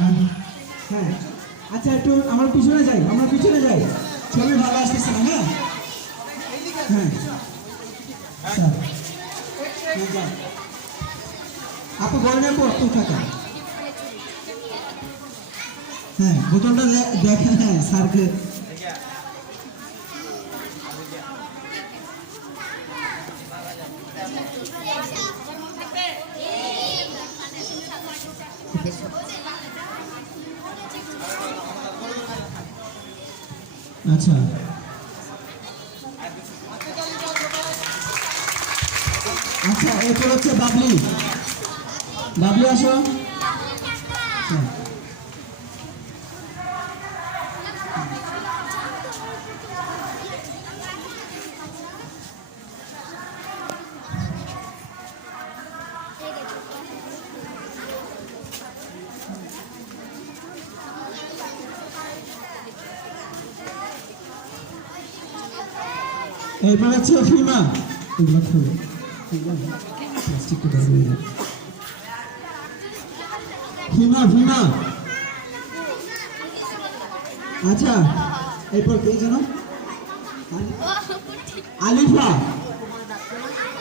হ্যাঁ আচ্ছা একটু আমার পিছনে যাই ছবি ভালো আসতেছে না। হ্যাঁ হ্যাঁ স্যার আপু বলেন আপু আপু থাকা হ্যাঁ বোতলটা দেখেন হ্যাঁ স্যারকে আচ্ছা আচ্ছা এরপর হচ্ছে বাবলি আসো এরপর হচ্ছে ফিমা এগুলো খুলো ফিমা আচ্ছা এরপর কে যেন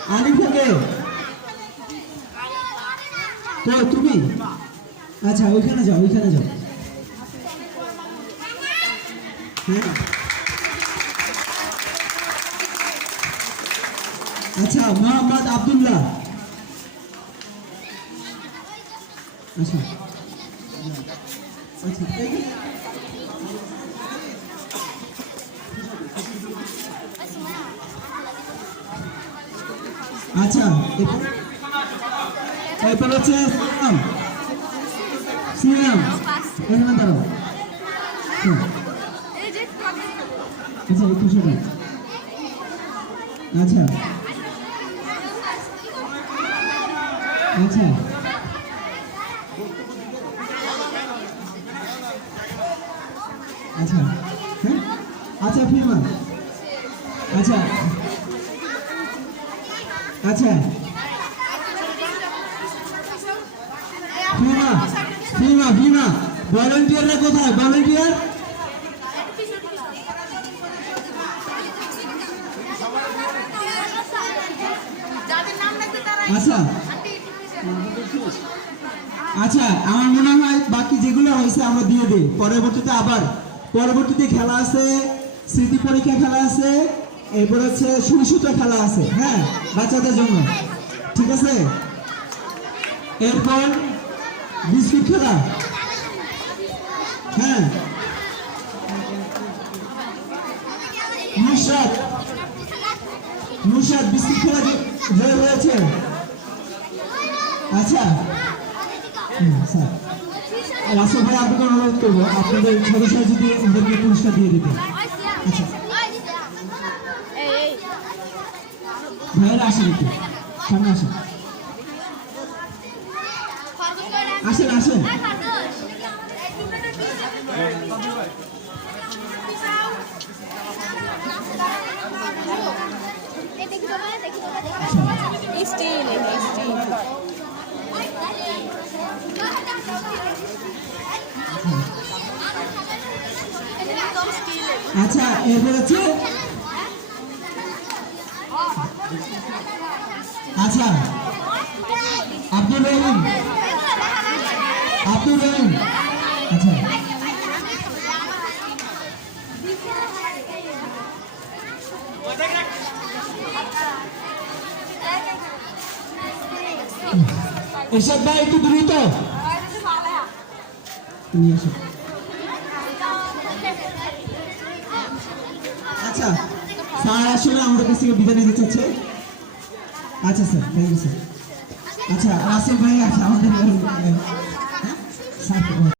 আলিফাকে তো তুমি আচ্ছা ওইখানে যাও হ্যাঁ আচ্ছা মোহাম্মদ আব্দুল্লাহ আচ্ছা আচ্ছা আচ্ছা এরপর হচ্ছে সিয়াম এখানে দাঁড়াও আচ্ছা একটু শোনো আচ্ছা আচ্ছা আচ্ছা হ্যাঁ আচ্ছা ফিমা আচ্ছা আচ্ছা ফিমা ভলান্টিয়াররা কোথায় ভলান্টিয়ার আচ্ছা আচ্ছা আমার মনে হয় বাকি যেগুলো হয়েছে আমরা দিয়ে দিই পরবর্তীতে খেলা আছে স্মৃতি পরীক্ষা খেলা আছে এরপর হচ্ছে সুসূত্র খেলা আছে হ্যাঁ বাচ্চাদের জন্য ঠিক আছে এরপর বিস্কুট খেলা হ্যাঁ মুশাদ বিস্কুট খেলা জয় হয়েছে আচ্ছা স্যার রাসেল ভাই আপনাকে অনুরোধ করবো আপনাদের সদস্য যদি ওদেরকে পুরস্কার দিয়ে দিতেন আচ্ছা ভাইয়েরা আসেন একটু সামনে আসেন আচ্ছা এরপর হচ্ছে আচ্ছা আব্দুল রহিম আচ্ছা এরশাদ ভাই একটু দ্রুত নিয়ে আসো আচ্ছা স্যার আসলে আমাদের কাছ থেকে বিদায় নিতে চাচ্ছে আচ্ছা স্যার থ্যাংক ইউ স্যার আচ্ছা রাসেল ভাই আছে আমাদের স্যার